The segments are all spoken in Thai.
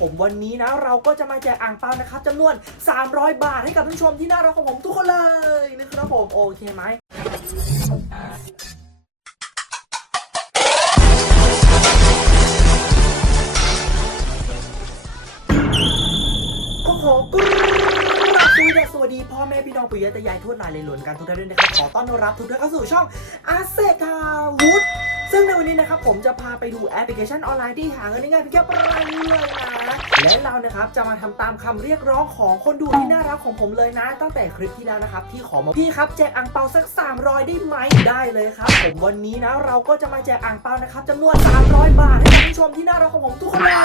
ผมวันนี้นะ เราก็จะมาแจกอ่างเปานะครับจำนวน 300 บาทให้กับท่านผู้ชมที่น่ารักของผมทุกคนเลยนะครับผมโอเคไหมก็ขอกราบสวัสดีพ่อแม่พี่น้องปุยะตายายทวดหลานเลยหลวนกันทุกท่านด้วยนะครับขอต้อนรับทุกท่านเข้าสู่ช่องอาเซทาวุฒ ซึ่งในวันนี้นะครับผมจะพาไปดูแอปพลิเคชันออนไลน์ที่หาเงินได้ง่ายเพียงแค่ปลายนิ้เลยนะและเรานะครับจะมาทำตามคำเรียกร้องของคนดูที่น่ารักของผมเลยนะ ตั้งแต่คลิปที่แล้วนะครับที่ขอมาพี่ครับแจกอ่างเปาสัก 300 ได้ไหมได้เลยครับผมวันนี้นะเราก็จะมาแจกอ่างเปานะครับจำนวน 300 บาทให้กับผู้ชมที่น่ารักของผมทุกคนเลย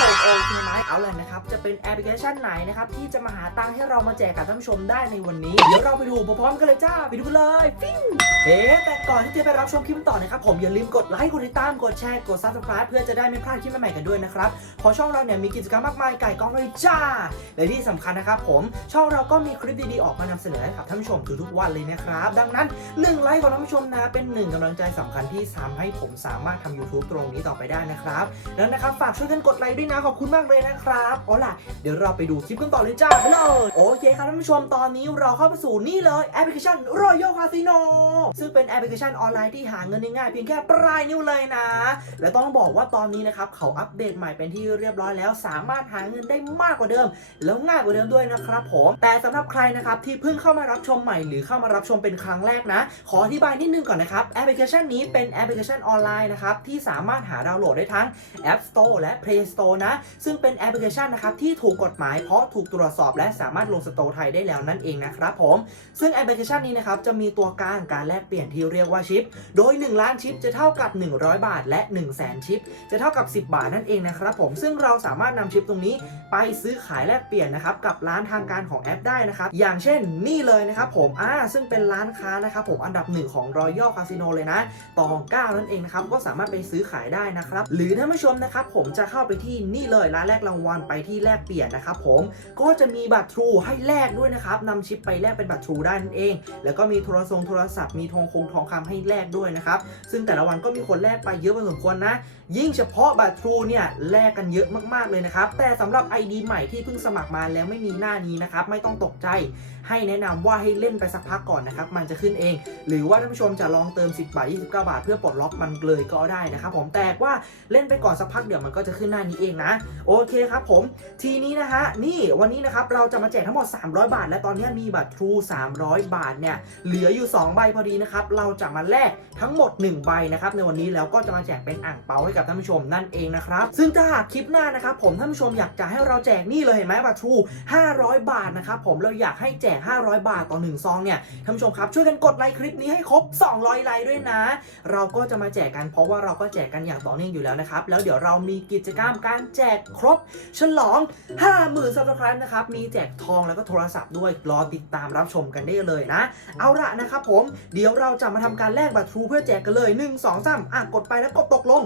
ผมโอเคไหมเอาเลยนะครับ จะเป็นแอปพลิเคชันไหนนะครับ ที่จะมาหาตังค์ให้เรามาแจกกับท่านผู้ชมได้ในวันนี้ เดี๋ยวเราไปดูพร้อมๆกันเลยจ้า ไปดูกันเลยฟิวเอ๊ะแต่ก่อนที่จะไปรับชมคลิปต่อนะครับผมอย่าลืมกดไลค์ กดติดตาม กดแชร์ กด subscribe เพื่อจะได้ไม่พลาดคลิปใหม่ๆกันด้วยนะครับเพราะช่องเราเนี่ยมีกิจกรรมมากมายไก่กองเลยจ้า และที่สำคัญนะครับผม ช่องเราก็มีคลิปดีๆออกมานำเสนอให้กับท่านผู้ชมทุกๆวันเลยนะครับ ดังนั้น1ไลค์ของท่านผู้ชมนะเป็นหนึ่งกำลังใจสำคัญที่ทำให้ผมสามารถทำ YouTube ตรงนี้ต่อไปได้นะครับ แล้วนะครับฝากช่วยกันกดไลค์ด้วยนะขอบคุณมากเลยนะครับเอาล่ะเดี๋ยวเราไปดูคลิปกันต่อเลยจ้าไปเลยโอเคครับท่านผู้ชมตอนนี้เราเข้าไปสู่นี่เลยแอปพลิเคชัน Royal Casino ซึ่งเป็นแอปพลิเคชันออนไลน์ที่หาเงินได้ง่ายเพียงแค่ปลายนิ้วเลยนะ และต้องบอกว่าตอนนี้นะครับเขาอัปเดตใหม่เป็นที่เรียบร้อยแล้ว สามารถหาเงินได้มากกว่าเดิม แล้วง่ายกว่าเดิมด้วยนะครับผมแต่สำหรับใครนะครับที่เพิ่งเข้ามารับชมใหม่หรือเข้ามารับชมเป็นครั้งแรกนะ ขออธิบายนิดนึงก่อนนะครับแอปพลิเคชันนี้เป็นแอปพลิเคชันออนไลน์นะครับที่สามารถหาดาวน์โหลดได้ทั้ง App Store และ Play Store นะ ซึ่งเป็นแอปพลิเคชันนะครับที่ถูกกฎหมายเพราะถูกตรวจสอบ และสามารถลงสโตร์ไทยได้แล้วนั่นเองนะครับผมซึ่งแอปพลิเคชันนี้นะครับจะมีตัวกลางการแลกเปลี่ยนที่เรียกว่าชิป โดย 1 ล้านชิปจะเท่ากับ 100 บาท และ 1 0 0 0 0แสนชิป จะเท่ากับ 10 บาทนั่นเองนะครับผมซึ่งเราสามารถนำชิปตรงนี้ไปซื้อขายแลกเปลี่ยนนะครับกับร้านทางการของแอปได้นะครับอย่างเช่นนี่เลยนะครับผมอ่าซึ่งเป็นร้านค้านะครับผมอันดับหนึ่งของ Royal Casino เลยนะตองเก้านั่นเองนะครับก็สามารถไปซื้อขายได้นะครับหรือท่านผู้ชมนะครับผมจะเข้าไปที่นี่เลยร้านแลกรางวัลไปที่แลกเปลี่ยนนะครับผมก็จะมีบัตร True ให้แลกด้วยนะครับนำชิปไปแลกเป็นบัตร True ได้นั่นเอง แล้วก็มีโทรศัพท์โทรศัพท์มีทองคงทองคำให้แลกด้วยนะครับซึ่งแต่ละวันก็มีคนแลกไปเยอะพอสมควรนะ ยิ่งเฉพาะบัตร True เนี่ยแลกกันเยอะมากๆเลยนะครับ แต่สำหรับ ID ใหม่ที่เพิ่งสมัครมาแล้วไม่มีหน้านี้นะครับ ไม่ต้องตกใจ ให้แนะนำว่าให้เล่นไปสักพักก่อนนะครับ มันจะขึ้นเอง หรือว่าท่านผู้ชมจะลองเติม 10 บาท 29 บาท เพื่อปลดล็อกมันเลยก็ได้นะครับผมแต่ว่าเล่นไปก่อนสักพักเดี๋ยวมันก็จะขึ้นหน้านี้เองนะ โอเคครับผม ทีนี้นะฮะนี่วันนี้นะครับเราจะมาแจกทั้งหมด 300 บาท และตอนนี้มีบัตร True 300 บาทเนี่ยเหลืออยู่ 2 ใบพอดีนะครับเราจะมาแลกทั้งหมด1ใบนะครับในวันนี้แล้วก็จะมาแจกเป็นอ่างเปาให้กับท่านผู้ชมนั่นเองนะครับ ซึ่งถ้าหากคลิปหน้านะครับผมท่านผู้ชมอยากจะให้เราแจกนี่เลยเห็นไหมบัตร True 500 บาทนะครับผมเราอยากให้แจก 500 บาทต่อ1ซองเนี่ยท่านผู้ชมครับช่วยกันกดไลค์คลิปนี้ให้ครบ 200 ไลค์ด้วยนะ เราก็จะมาแจกกันเพราะว่าเราก็แจกกันอย่างต่อเนื่องอยู่แล้วนะครับแล้วเดี๋ยวเรามีกิจกรรมการแจกครบ ฉลอง 50,000 subscribe นะครับมีแจกทองแล้วก็โทรศัพท์ด้วยรอติดตามรับชมกันได้เลยนะ เอาละนะครับผมเดี๋ยวเราจะมาทำการแลกบัตรทรูเพื่อแจกกันเลย1 2 3อะกดไปแล้วกดตกลง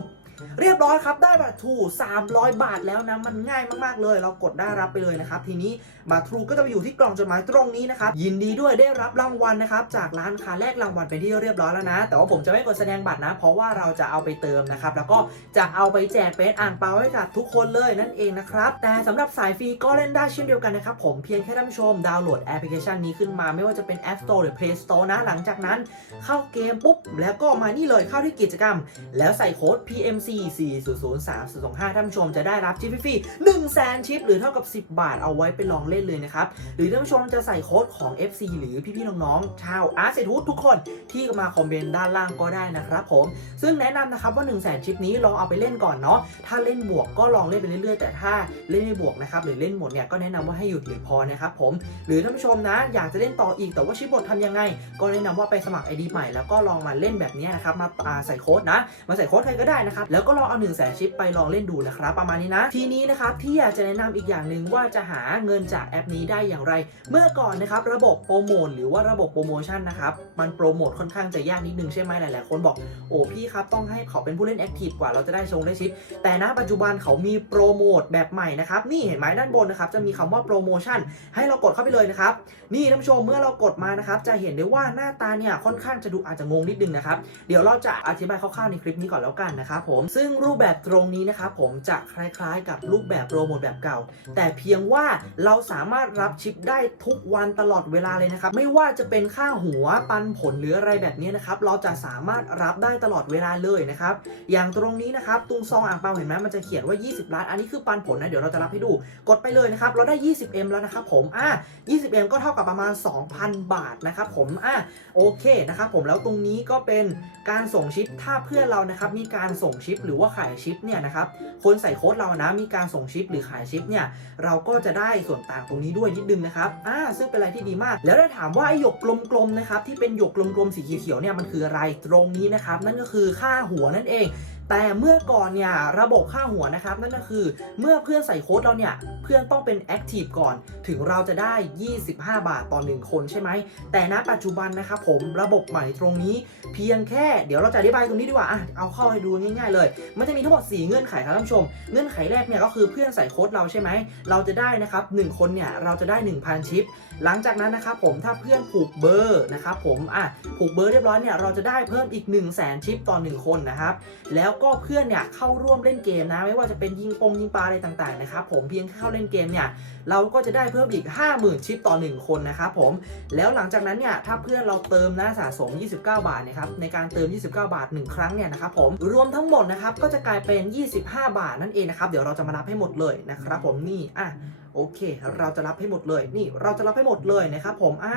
เรียบร้อยครับได้บัตรทรู300 บาทแล้วนะ มันง่ายมากๆเลย เรากดได้รับไปเลยนะครับ ทีนี้บัตรทรูก็จะไปอยู่ที่กล่องจดหมายตรงนี้นะครับ ยินดีด้วยได้รับรางวัลนะครับ จากร้านค้าแลกรางวัลเป็นที่เรียบร้อยแล้วนะ แต่ว่าผมจะไม่กดแสดงบัตรนะ เพราะว่าเราจะเอาไปเติมนะครับ แล้วก็จะเอาไปแจกเป็นอ่างเปาให้กับทุกคนเลยนั่นเองนะครับ แต่สำหรับสายฟรีก็เล่นได้เช่นเดียวกันนะครับผมเพียงแค่ท่านผู้ชมดาวน์โหลดแอปพลิเคชันนี้ขึ้นมาไม่ว่าจะเป็น App Store หรือ Play Store นะ หลังจากนั้น เข้าเกมปุ๊บแล้วก็มานี่เลยเข้าที่กิจกรรม แล้วใส่โค้ด PM 44003025ท่านผู้ชมจะได้รับชิปฟรีๆ1แสนชิป หรือเท่ากับ 10 บาทเอาไว้ไปลองเล่นเลยนะครับ หรือท่านผู้ชมจะใส่โค้ดของ FC หรือพี่ๆน้องๆชาวอาร์เซทูทุกคนที่มาคอมเมนต์ด้านล่างก็ได้นะครับผม ซึ่งแนะนำนะครับว่า 1 0 0 0 0แสนชิปนี้ลองเอาไปเล่นก่อนเนาะถ้าเล่นบวกก็ลองเล่นไปเรื่อยๆ แต่ถ้าเล่นไม่บวกนะครับหรือเล่นหมดเนี่ยก็แนะนำว่าให้หยุดหรือพอนะครับผมหรือท่านผู้ชมนะอยากจะเล่นต่ออีกแต่ว่าชิปหมดทำยังไง ก็แนะนำว่าไปสมัคร ID ใหม่แล้วก็ลองมาเล่นแบบนี้นะครับมาอ่าใส่โค้ดนะมาใส่โค้ดใครก็ได้นะครับแล้วก็ลองเอา1นึ่งแสนชิปไปลองเล่นดูนะครับ ประมาณนี้นะ ทีนี้นะครับที่อยากจะแนะนำอีกอย่างหนึ่งว่าจะหาเงินจากแอปนี้ได้อย่างไร เมื่อก่อนนะครับระบบโปรโมทหรือว่าระบบโปรโมชั่นนะครับมันโปรโมทค่อนข้างจะยากนิดนึงใช่ไหมหลาย ๆ คนบอกโอ้พี่ครับต้องให้เขาเป็นผู้เล่นแอคทีฟกว่าเราจะได้ชงได้ชิป แต่ณปัจจุบันเขามีโปรโมทแบบใหม่นะครับนี่เห็นไหมด้านบนนะครับจะมีคำว่าโปรโมชั่นให้เรากดเข้าไปเลยนะครับนี่ท่านผู้ชมเมื่อเรากดมานะครับจะเห็นได้ว่าหน้าตาเนี่ยค่อนข้างจะดูอาจจะงงนิดนึงนะครับเดี๋ยวเราจะอธิบายคร่าวๆในคลิปนี้ก่อนแล้วกันนะครับผมซึ่งรูปแบบตรงนี้นะครับผมจะคล้ายๆ กับรูปแบบโปรโมทแบบเก่า แต่เพียงว่าเราสามารถรับชิปได้ทุกวันตลอดเวลาเลยนะครับ ไม่ว่าจะเป็นค่าหัวปันผลหรืออะไรแบบนี้นะครับ เราจะสามารถรับได้ตลอดเวลาเลยนะครับ อย่างตรงนี้นะครับตรงซองอ่างเปาเห็นไหมมันจะเขียนว่า 20 ล้าน อันนี้คือปันผลนะ เดี๋ยวเราจะรับให้ดู กดไปเลยนะครับ เราได้ 20M แล้วนะครับผม อะ 20M ก็เท่ากับประมาณ 2,000 บาทนะครับผม อะ โอเคนะครับผม แล้วตรงนี้ก็เป็นการส่งชิป ถ้าเพื่อนเรานะครับ มีการส่งชิปหรือว่าขายชิปเนี่ยนะครับคนใส่โค้ดเรานะมีการส่งชิป หรือขายชิปเนี่ยเราก็จะได้ส่วนต่างตรงนี้ด้วยนิดนึงนะครับอ่าซึ่งเป็นอะไรที่ดีมาก แล้วถ้าถามว่าไอ้หยกกลมๆนะครับที่เป็นหยกกลมๆสีเขียวๆเนี่ยมันคืออะไรตรงนี้นะครับนั่นก็คือค่าหัวนั่นเอง แต่เมื่อก่อนเนี่ยระบบค่าหัวนะครับนั่นก็คือเมื่อเพื่อนใส่โค้ดเราเนี่ยเพื่อนต้องเป็นแอคทีฟก่อน ถึงเราจะได้ 25 บาทต่อ 1 คนใช่ไหม แต่ณปัจจุบันนะครับผมระบบใหม่ตรงนี้เพียงแค่เดี๋ยวเราจะอธิบายตรงนี้ดีกว่าอะเอาเข้าให้ดูง่ายๆเลย มันจะมีทั้งหมด 4 เงื่อนไขครับท่านผู้ชม เงื่อนไขแรกเนี่ยก็คือเพื่อนใส่โค้ดเราใช่ไหมเราจะได้นะครับ1คนเนี่ยเราจะได้ 1,000 ชิป หลังจากนั้นนะครับผมถ้าเพื่อนผูกเบอร์นะครับผมอะผูกเบอร์เรียบร้อยเนี่ยเราจะได้เพิ่มอีก 1 0 0 0 0แสนชิปต่อ 1 คนนะครับแล้วก็เพื่อนเนี่ยเข้าร่วมเล่นเกมนะ ไม่ว่าจะเป็นยิงปงยิงปลาอะไรต่างๆนะครับผมเพียงแค่เข้าเล่นเกมเนี่ยเราก็จะได้เพิ่มอีก 50,000 ชิปต่อ 1 คนนะครับผมแล้วหลังจากนั้นเนี่ยถ้าเพื่อนเราเติมนะสะสม 29 บาทนะครับในการเติม 29 บาท 1 ครั้งเนี่ยนะครับผมรวมทั้งหมดนะครับก็จะกลายเป็น 25 บาทนั่นเองนะครับเดี๋ยวเราจะมานับให้หมดเลยนะครับผมนี่อะโอเค เราจะรับให้หมดเลย นี่ เราจะรับให้หมดเลยนะครับผม อ่า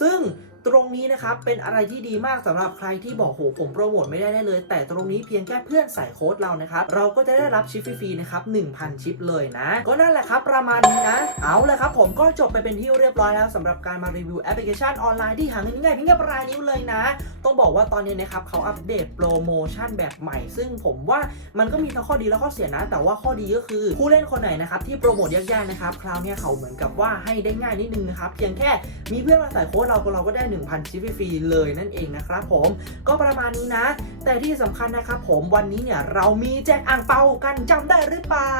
ซึ่ง ตรงนี้นะครับเป็นอะไรที่ดีมากสำหรับใครที่บอกโหผมโปรโมทไม่ได้แน่เลย แต่ตรงนี้เพียงแค่เพื่อนใส่โค้ดเรานะครับเราก็จะได้รับชิปฟรีๆนะครับ1,000 ชิปเลยนะ ก็นั่นแหละครับประมาณนี้นะ เอาเลยครับผมก็จบไปเป็นที่เรียบร้อยแล้วสำหรับการมารีวิวแอปพลิเคชันออนไลน์ที่หาเงินง่ายเพียงแค่ปลายนิ้วเลยนะ ต้องบอกว่าตอนนี้นะครับเขาอัปเดตโปรโมชั่นแบบใหม่ ซึ่งผมว่ามันก็มีทั้งข้อดีและข้อเสียนะ แต่ว่าข้อดีก็คือผู้เล่นคนไหนนะครับที่โปรโมทยากๆนะครับคราวนี้เขาเหมือนกับว่าให้ได้ง่ายนิดนึงนะครับเพียงแค่มีเพื่อนมาใส่โค้ดเราก็เราก็ได้1,000 ชิปฟรีเลยนั่นเองนะครับผมก็ประมาณนี้นะ แต่ที่สำคัญนะครับผมวันนี้เนี่ยเรามีแจกอ่างเปากันจำได้หรือเปล่า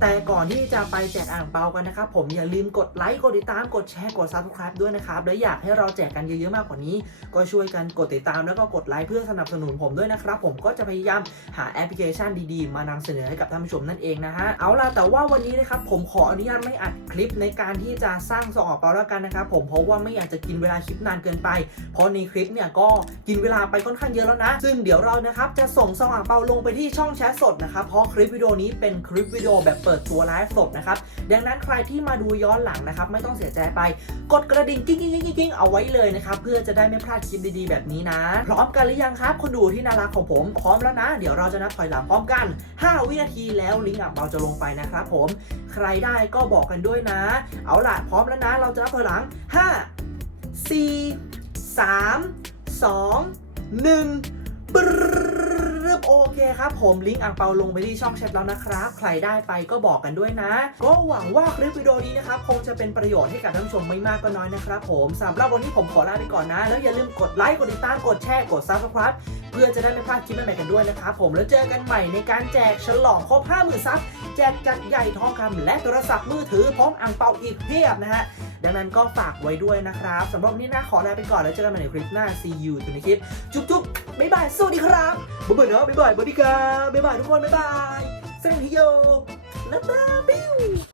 แต่ก่อนที่จะไปแจกอ่างเปากันนะครับผมอย่าลืมกดไลค์กดติดตามกดแชร์กด subscribe ด้วยนะครับและอยากให้เราแจกกันเยอะๆมากกว่านี้ ก็ช่วยกันกดติดตามแล้วก็กดไลค์เพื่อสนับสนุนผมด้วยนะครับผมก็จะพยายามหาแอปพลิเคชันดีๆ มานำเสนอให้กับท่านผู้ชมนั่นเองนะฮะเอาล่ะแต่ว่าวันนี้นะครับผมขออนุญาตไม่อัดคลิปในการที่จะสร้างซองอ่างเปาแล้วกันนะครับผมเพราะว่าไม่อยากจะกินเวลาคลิปนานเกินไป เพราะในคลิปเนี่ยก็กินเวลาไปค่อนข้างเยอะแล้วนะ ซึ่งเดี๋ยวเรานะครับจะส่งซองอ่างเปาลงไปที่ช่องแชทสดนะครับเพราะคลิปวิดีโอนี้เป็นคลิปวิดีโอแบบปิดตัวไลฟ์สดนะครับ ดังนั้นใครที่มาดูย้อนหลังนะครับ ไม่ต้องเสียใจไป กดกระดิ่งกิ้งกิ้งกิ้งกิ้งเอาไว้เลยนะครับ เพื่อจะได้ไม่พลาดคลิปดีๆ แบบนี้นะ พร้อมกันหรือยังครับคนดูที่น่ารักของผม พร้อมแล้วนะ เดี๋ยวเราจะนับถอยหลังพร้อมกัน 5 วินาทีแล้วลิงก์อ่างเปาจะลงไปนะครับผม ใครได้ก็บอกกันด้วยนะ เอาล่ะพร้อมแล้วนะ เราจะนับถอยหลัง 5 4 3 2 1ปรึบ โอเคครับผมลิงก์อ่างเปาลงไปที่ช่องแชทแล้วนะครับ ใครได้ไปก็บอกกันด้วยนะ ก็หวังว่าคลิปวิดีโอนี้นะครับคงจะเป็นประโยชน์ให้กับท่านผู้ชมไม่มากก็น้อยนะครับผมสำหรับวันนี้ผมขอลาไปก่อนนะ แล้วอย่าลืมกดไลค์กดติดตามกดแชร์กด subscribe เพื่อจะได้ไม่พลาดคลิปใหม่ๆกันด้วยนะครับผมแล้วเจอกันใหม่ในการแจกฉลองครบ 50,000ซับ จกจัดใหญ่ทองคำและโทรศัพท์มือถือพร้อมอ่างเปาอีกเพียบนะฮะ ดังนั้นก็ฝากไว้ด้วยนะครับสำหรับวันนี้นะขอลาไปก่อนแล้วเจอกันใหม่ในคลิปหน้า see you ทุกในคลิป จุ๊บจุ๊บบ๊ายบายสวัสดีครับบ๊ายบายเนาะบ๊ายบายสวัสดีครับบ๊ายบายทุกคนบ๊ายบายสวัสดีโยแล้วบายบิ้ว